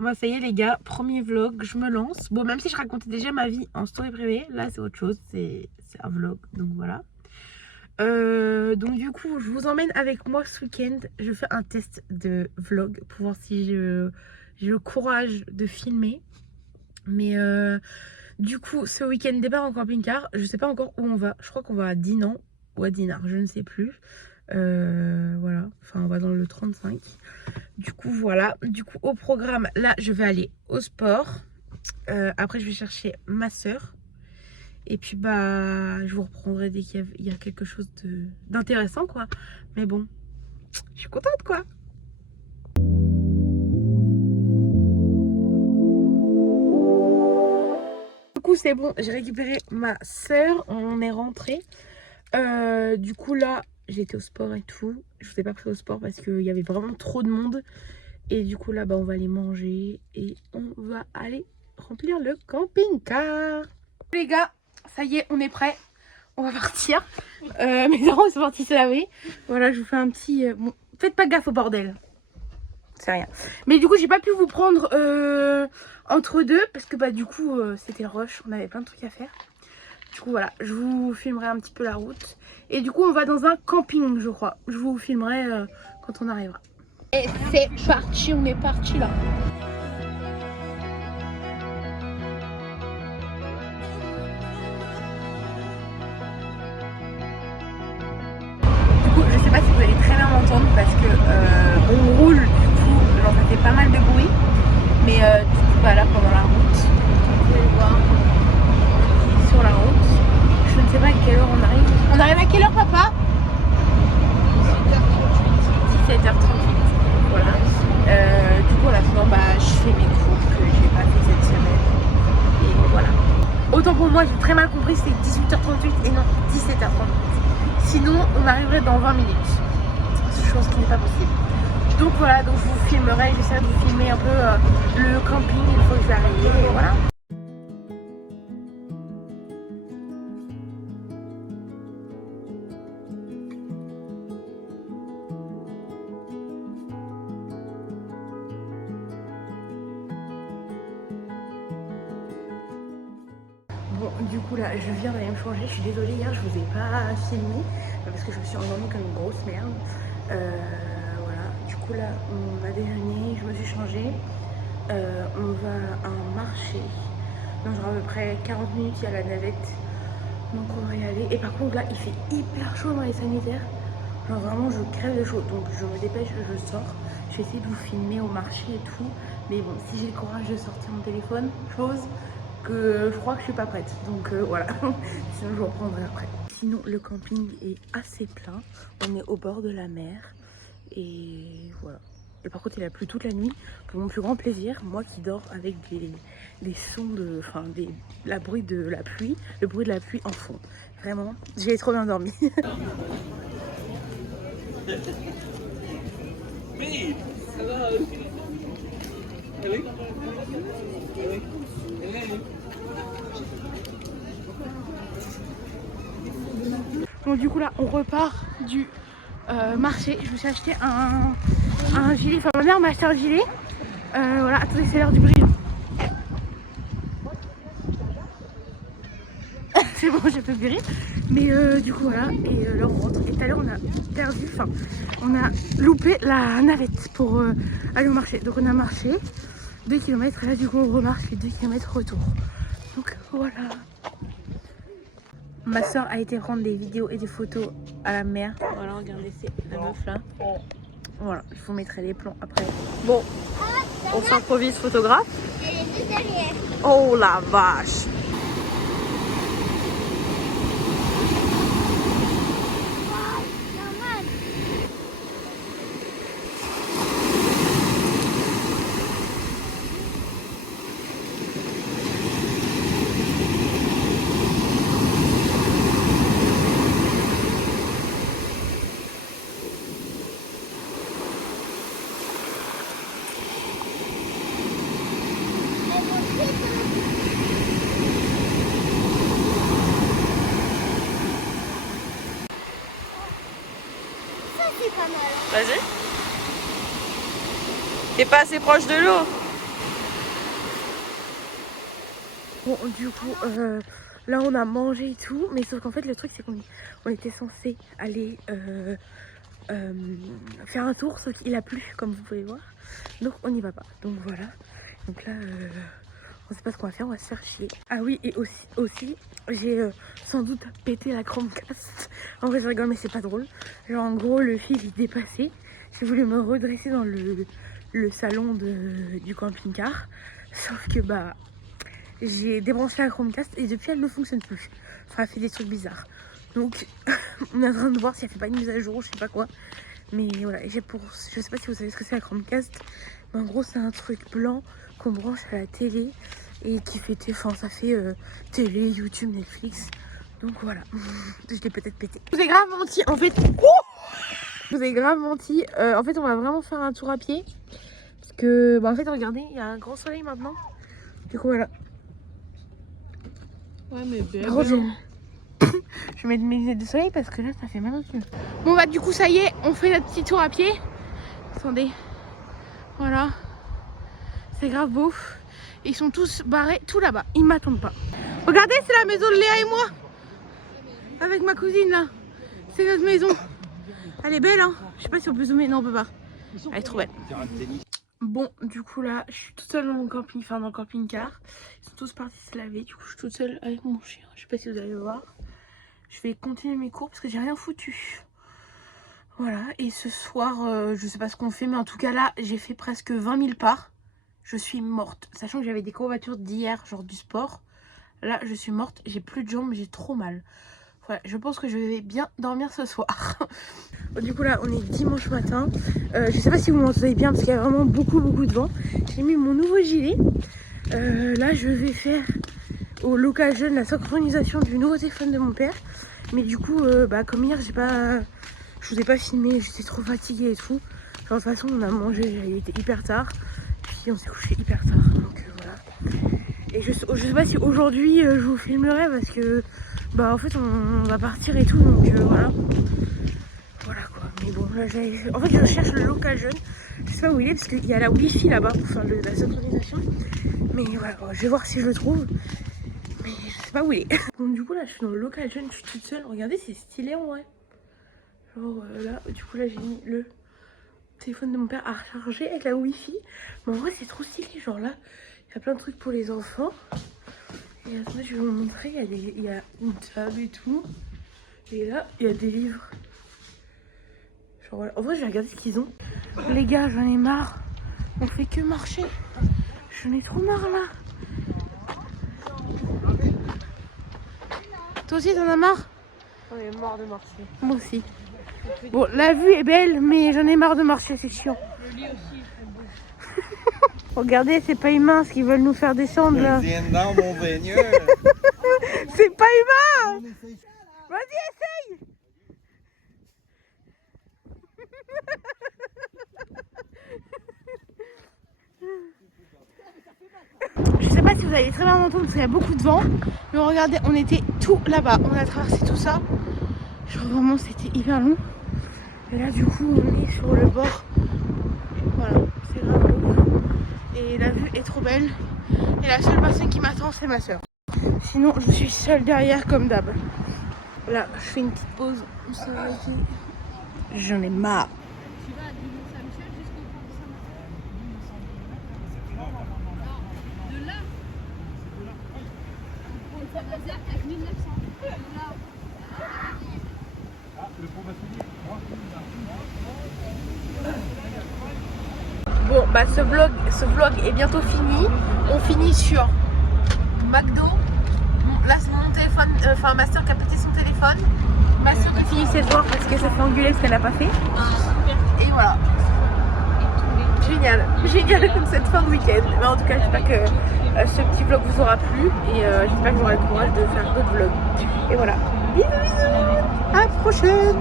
Bah ça y est les gars, premier vlog, je me lance. Bon, même si je racontais déjà ma vie en story privée, là c'est autre chose, c'est un vlog, donc voilà. Donc du coup, je vous emmène avec moi ce week-end. Je fais un test de vlog pour voir si j'ai le courage de filmer. Mais du coup, ce week-end départ en camping-car. Je sais pas encore où on va. Je crois qu'on va à Dinan ou à Dinard, je ne sais plus. Voilà, enfin on va dans le 35. Du coup voilà, du coup au programme, là je vais aller au sport. Après je vais chercher ma soeur. Et puis bah je vous reprendrai dès qu'il y a quelque chose d'intéressant quoi. Mais bon, je suis contente quoi. Du coup c'est bon, j'ai récupéré ma soeur, on est rentré. Du coup là j'ai été au sport et tout. Je vous ai pas pris au sport parce qu'il y avait vraiment trop de monde. Et du coup là bah on va aller manger et on va aller remplir le camping-car. Les gars, ça y est, on est prêts. On va partir. Mes parents sont partis se laver. Voilà, je vous fais un petit... Bon, faites pas gaffe au bordel. C'est rien. Mais du coup, j'ai pas pu vous prendre entre deux. Parce que bah du coup, c'était le rush. On avait plein de trucs à faire. Du coup, voilà, je vous filmerai un petit peu la route. Et du coup, on va dans un camping, je crois. Je vous filmerai quand on arrivera. Et c'est parti, on est parti là. Je sais pas si vous allez très bien m'entendre parce que on roule, du coup ça fait pas mal de bruit. Mais du coup bah, là pendant la route, vous pouvez le voir, on est sur la route. Je ne sais pas à quelle heure on arrive. On arrive à quelle heure papa? 17h38. Voilà. Du coup en attendant bah, je fais mes cours que j'ai pas fait cette semaine. Et voilà. Autant pour moi j'ai très mal compris, c'est 18h38 et non 17h38. Sinon, on arriverait dans 20 minutes. Chose qui n'est pas possible. Donc voilà, donc je vous filmerai, j'essaierai de vous filmer un peu le camping une fois que je vais arriver. Et voilà. Bon, du coup là, je viens d'aller me changer. Je suis désolée, hier je vous ai pas filmé parce que je me suis endormie comme une grosse merde. Voilà, du coup là, on a déjeuné, je me suis changée. On va à un marché. Dans genre à peu près 40 minutes, il y a la navette. Donc on va y aller. Et par contre là, il fait hyper chaud dans les sanitaires. Genre vraiment, je crève de chaud. Donc je me dépêche, je sors. Je vais essayer de vous filmer au marché et tout. Mais bon, si j'ai le courage de sortir mon téléphone, chose que je crois que je suis pas prête. Donc voilà. Sinon je vous reprendrai après. Sinon le camping est assez plein. On est au bord de la mer. Et voilà. Et par contre il a plu toute la nuit. Pour mon plus grand plaisir, moi qui dors avec des sons de... Enfin le bruit de la pluie en fond. Vraiment, j'ai trop bien dormi. Donc du coup là on repart du marché. Je me suis acheté un gilet, enfin ma mère m'a acheté un gilet. Voilà, attendez, c'est l'heure du bruit. C'est bon, j'ai peu guéri. Mais du coup voilà, et là on rentre. Et tout à l'heure on a perdu, enfin on a loupé la navette pour aller au marché. Donc on a marché 2 km et là du coup on remarche les 2 km retour. Donc voilà. Ma soeur a été prendre des vidéos et des photos à la mer. Voilà, regardez, c'est la meuf là. Voilà, je vous mettrai les plans après. Bon, on s'improvise photographe. Oh la vache! Vas-y. T'es pas assez proche de l'eau. Bon, du coup, là on a mangé et tout, mais sauf qu'en fait le truc c'est qu'on était censé aller faire un tour, sauf qu'il a plu comme vous pouvez voir, donc on n'y va pas. Donc voilà, donc là on sait pas ce qu'on va faire, on va se faire chier. Ah oui, et aussi j'ai sans doute pété la Chromecast. En vrai je rigole mais c'est pas drôle. Genre en gros le fil est dépassé. J'ai voulu me redresser dans le salon du camping-car, sauf que bah j'ai débranché la Chromecast et depuis elle ne fonctionne plus. Enfin elle fait des trucs bizarres. Donc on est en train de voir si elle fait pas une mise à jour, je sais pas quoi. Mais voilà, je sais pas si vous savez ce que c'est la Chromecast. Mais en gros c'est un truc blanc qu'on branche à la télé et qui fait, enfin ça fait télé, YouTube, Netflix. Donc voilà, je l'ai peut-être pété. Je vous ai grave menti en fait. Je vous ai grave menti. En fait on va vraiment faire un tour à pied. Parce que bah en fait regardez, il y a un grand soleil maintenant. Du coup voilà. Ouais, mais bien. Je vais mettre mes lunettes de soleil parce que là ça fait mal aux yeux. Bon bah du coup ça y est, on fait notre petit tour à pied. Attendez. Voilà. C'est grave beau. Ils sont tous barrés tout là-bas. Ils m'attendent pas. Regardez, c'est la maison de Léa et moi. Avec ma cousine là. C'est notre maison. Elle est belle hein. Je sais pas si on peut zoomer. Non on peut pas. Elle est trop belle. Bon du coup là je suis toute seule dans mon camping, enfin dans le camping-car. Ils sont tous partis se laver. Du coup je suis toute seule avec mon chien. Je sais pas si vous allez le voir. Je vais continuer mes cours parce que j'ai rien foutu. Voilà, et ce soir, je sais pas ce qu'on fait, mais en tout cas là, j'ai fait presque 20 000 pas. Je suis morte, sachant que j'avais des courbatures d'hier, genre du sport. Là, je suis morte, j'ai plus de jambes, j'ai trop mal. Voilà, je pense que je vais bien dormir ce soir. Du coup là, on est dimanche matin. Je sais pas si vous m'entendez bien parce qu'il y a vraiment beaucoup de vent. J'ai mis mon nouveau gilet. Là, je vais faire au local jeune la synchronisation du nouveau téléphone de mon père. Mais du coup, bah, comme hier, je vous ai pas filmé, j'étais trop fatiguée et tout. Genre, de toute façon, on a mangé, il était hyper tard. Puis on s'est couché hyper tard. Donc voilà. Et je sais pas si aujourd'hui je vous filmerai parce que bah en fait on va partir et tout. Donc voilà. Voilà quoi. Mais bon, là en fait je cherche le local jeune. Je sais pas où il est parce qu'il y a la wifi là-bas pour faire la synchronisation. Mais voilà, je vais voir si je le trouve. Mais je sais pas où il est. Bon du coup là je suis dans le local jeune, je suis toute seule. Regardez, c'est stylé en vrai. Genre là, du coup là j'ai mis le téléphone de mon père à recharger avec la wifi. Mais en vrai c'est trop stylé. Genre là, il y a plein de trucs pour les enfants. Et attendez, je vais vous montrer. Il y a une table et tout. Et là, il y a des livres. Genre voilà. En vrai, je vais regarder ce qu'ils ont. Les gars, j'en ai marre. On fait que marcher. J'en ai trop marre là. Toi aussi, t'en as marre? On est marre de marcher. Moi aussi. Bon, la vue est belle, mais j'en ai marre de marcher, c'est chiant. Le lit aussi. Regardez, c'est pas humain ce qu'ils veulent nous faire descendre là. C'est pas humain. Vas-y, essaye. Je sais pas si vous allez très bien m'entendre parce qu'il y a beaucoup de vent. Mais regardez, on était tout là-bas. On a traversé tout ça. Genre vraiment, c'était hyper long. Et là, du coup, on est sur le bord. Voilà, c'est grave beau. Et la vue est trop belle. Et la seule personne qui m'attend, c'est ma soeur. Sinon, je suis seule derrière comme d'hab. Là, je fais une petite pause. J'en ai marre. Tu vas du Mont-Saint-Michel jusqu'au pont de Saint-Martin. De là. Au pont de Saint-Nazaire avec 1900. De là. Bon, bah ce vlog est bientôt fini. On finit sur McDo. Là, c'est mon téléphone, enfin ma soeur qui a pété son téléphone. Ma soeur qui finissait de voir parce qu'elle s'est fait engueuler parce qu'elle n'a pas fait. Et voilà. Génial comme cette fin de week-end. Mais en tout cas, j'espère que ce petit vlog vous aura plu. Et j'espère que j'aurai le courage de faire d'autres vlogs. Et voilà. Bisous, bisous. À la prochaine.